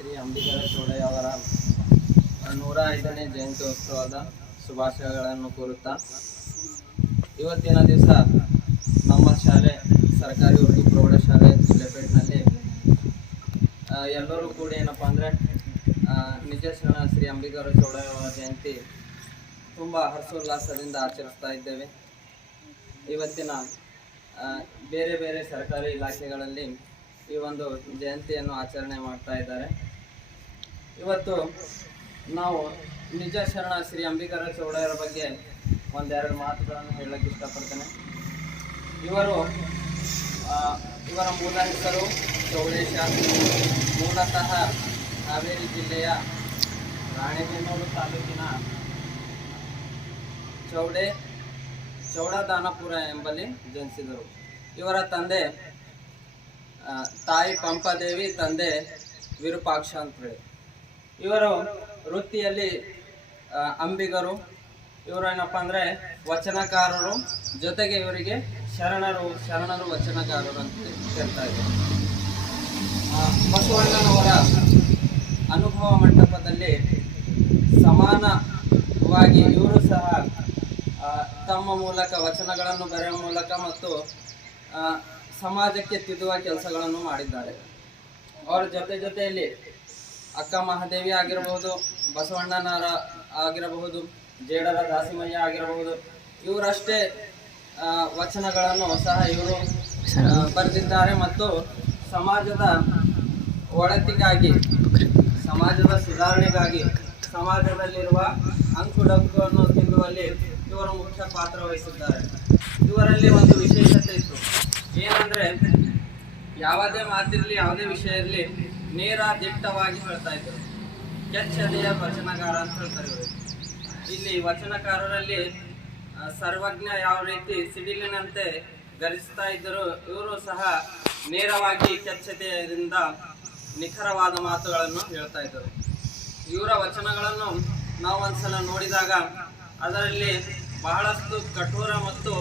ಶ್ರೀ ಅಂಬಿಕರ ಚೌಡಯ್ಯವರ ನೂರ ಐದನೇ ಜಯಂತ್ಯೋತ್ಸವದ ಶುಭಾಶಯಗಳನ್ನು ಕೋರುತ್ತಾ, ಇವತ್ತಿನ ದಿವಸ ನಮ್ಮ ಶಾಲೆ, ಸರ್ಕಾರಿ ಉರ್ದು ಪ್ರೌಢಶಾಲೆ ಜಿಲ್ಲೆಪೇಟ್ನಲ್ಲಿ ಎಲ್ಲರೂ ಕೂಡ ಏನಪ್ಪ ಅಂದರೆ ನಿಜ ಶರಣ ಶ್ರೀ ಅಂಬಿಕರ ಅವರ ಜಯಂತಿ ತುಂಬ ಹರ್ಷೋಲ್ಲಾಸದಿಂದ ಆಚರಿಸ್ತಾ ಇದ್ದೇವೆ. ಇವತ್ತಿನ ಬೇರೆ ಬೇರೆ ಸರ್ಕಾರಿ ಇಲಾಖೆಗಳಲ್ಲಿ ಈ ಒಂದು ಜಯಂತಿಯನ್ನು ಆಚರಣೆ ಮಾಡ್ತಾ ಇದ್ದಾರೆ. ಇವತ್ತು ನಾವು ನಿಜ ಶರಣ ಶ್ರೀ ಅಂಬಿಕರ ಚೌಡರ ಬಗ್ಗೆ ಒಂದೆರಡು ಮಾತುಗಳನ್ನು ಹೇಳಕ್ಕೆ ಇಷ್ಟಪಡ್ತೇನೆ. ಇವರು ಇವರ ಮೂಲ ಹೆಸರು ಚೌಡೇಶ. ಮೂಲತಃ ಹಾವೇರಿ ಜಿಲ್ಲೆಯ ರಾಣೆಬೆನ್ನೂರು ತಾಲೂಕಿನ ಚೌಡೆ, ಚೌಡದಾನಪುರ ಎಂಬಲ್ಲಿ ಜನಿಸಿದರು. ಇವರ ತಂದೆ ತಾಯಿ ಪಂಪಾದೇವಿ, ತಂದೆ ವಿರೂಪಾಕ್ಷ ಅಂತ ಹೇಳಿ ಇವರು ವೃತ್ತಿಯಲ್ಲಿ ಅಂಬಿಗರು. ಇವರು ಏನಪ್ಪ ಅಂದರೆ ವಚನಕಾರರು. ಜೊತೆಗೆ ಇವರಿಗೆ ಶರಣರು ಶರಣರು ವಚನಕಾರರು ಅಂತ ಹೇಳ್ತಾ ಇದ್ದಾರೆ. ಬಸವಣ್ಣನವರ ಅನುಭವ ಮಂಟಪದಲ್ಲಿ ಸಮಾನವಾಗಿ ಇವರು ಸಹ ತಮ್ಮ ಮೂಲಕ ವಚನಗಳನ್ನು ಬರೆಯುವ ಮೂಲಕ ಮತ್ತು ಸಮಾಜಕ್ಕೆ ತಿದ್ದುವ ಕೆಲಸಗಳನ್ನು ಮಾಡಿದ್ದಾರೆ. ಅವರ ಜೊತೆ ಜೊತೆಯಲ್ಲಿ ಅಕ್ಕ ಮಹಾದೇವಿ ಆಗಿರಬಹುದು ಬಸವಣ್ಣನವರ ಆಗಿರಬಹುದು ಜೇಡರ ದಾಸಿಮಯ್ಯ ಆಗಿರಬಹುದು ಇವರಷ್ಟೇ ವಚನಗಳನ್ನು ಸಹ ಇವರು ಬರೆದಿದ್ದಾರೆ ಮತ್ತು ಸಮಾಜದ ಒಳತಿಗಾಗಿ, ಸಮಾಜದ ಸುಧಾರಣೆಗಾಗಿ, ಸಮಾಜದಲ್ಲಿರುವ ಅಂಕುಡೊಂಕನ್ನು ತಿನ್ನುವಲ್ಲಿ ಇವರು ಮುಖ್ಯ ಪಾತ್ರ ವಹಿಸಿದ್ದಾರೆ. ಇವರಲ್ಲಿ ಒಂದು ವಿಶೇಷತೆ ಇತ್ತು. ಏನಂದ್ರೆ, ಯಾವುದೇ ಮಾತಿರಲಿ, ಯಾವುದೇ ವಿಷಯ ಇರಲಿ ನೇರ ದಿಟ್ಟವಾಗಿ ಹೇಳ್ತಾ ಇದ್ದರು ಕೆಚ್ಚದೆಯ ವಚನಕಾರ ಅಂತ ಹೇಳ್ತಾರೆ ಇವರು. ಇಲ್ಲಿ ವಚನಕಾರರಲ್ಲಿ ಸರ್ವಜ್ಞ ಯಾವ ರೀತಿ ಸಿಡಿಲಿನಂತೆ ಗರಿಸ್ತಾ ಇದ್ದರು ಇವರು ಸಹ ನೇರವಾಗಿ ಕೆಚ್ಚತೆಯಿಂದ ನಿಖರವಾದ ಮಾತುಗಳನ್ನು ಹೇಳ್ತಾ ಇದ್ದರು. ಇವರ ವಚನಗಳನ್ನು ನಾವು ಒಂದ್ಸಲ ನೋಡಿದಾಗ ಅದರಲ್ಲಿ ಬಹಳಷ್ಟು ಕಠೋರ ಮತ್ತು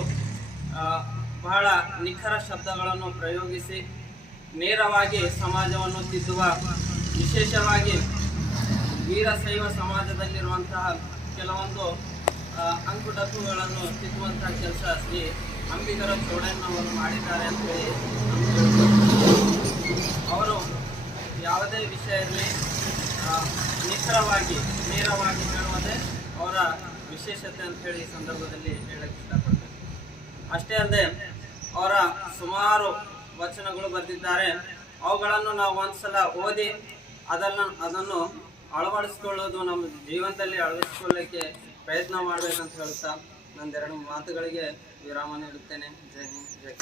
ಬಹಳ ನಿಖರ ಶಬ್ದಗಳನ್ನು ಪ್ರಯೋಗಿಸಿ ನೇರವಾಗಿ ಸಮಾಜವನ್ನು ತಿದ್ದುವ, ವಿಶೇಷವಾಗಿ ವೀರಶೈವ ಸಮಾಜದಲ್ಲಿರುವಂತಹ ಕೆಲವೊಂದು ಅಂಕುಟಕ್ಕುಗಳನ್ನು ತಿದ್ದುವಂತಹ ಕೆಲಸ ಶ್ರೀ ಅಂಬಿಗರ ಚೌಡಣ್ಣವರು ಮಾಡಿದ್ದಾರೆ ಅಂತ ಹೇಳಿ ಅವರು ಯಾವುದೇ ವಿಷಯ ಇರಲಿ ನಿಖರವಾಗಿ, ನೇರವಾಗಿ ಹೇಳುವುದೇ ಅವರ ವಿಶೇಷತೆ ಅಂತ ಹೇಳಿ ಈ ಸಂದರ್ಭದಲ್ಲಿ ಹೇಳಕ್ಕೆ ಇಷ್ಟಪಡ್ತೇನೆ. ಅಷ್ಟೇ ಅಲ್ಲದೆ ಅವರ ಸುಮಾರು ವಚನಗಳು ಬರೆದಿದ್ದಾರೆ. ಅವುಗಳನ್ನು ನಾವು ಒಂದ್ಸಲ ಓದಿ ಅದನ್ನು ಅದನ್ನು ಅಳವಡಿಸ್ಕೊಳ್ಳೋದು ನಮ್ಮ ಜೀವನದಲ್ಲಿ ಅಳವಡಿಸ್ಕೊಳ್ಳಿಕ್ಕೆ ಪ್ರಯತ್ನ ಮಾಡಬೇಕಂತ ಹೇಳ್ತಾ ನಂದೆರಡು ಮಾತುಗಳಿಗೆ ವಿರಾಮ ನೀಡುತ್ತೇನೆ. ಜೈ ಹಿಂದ್, ಜೈ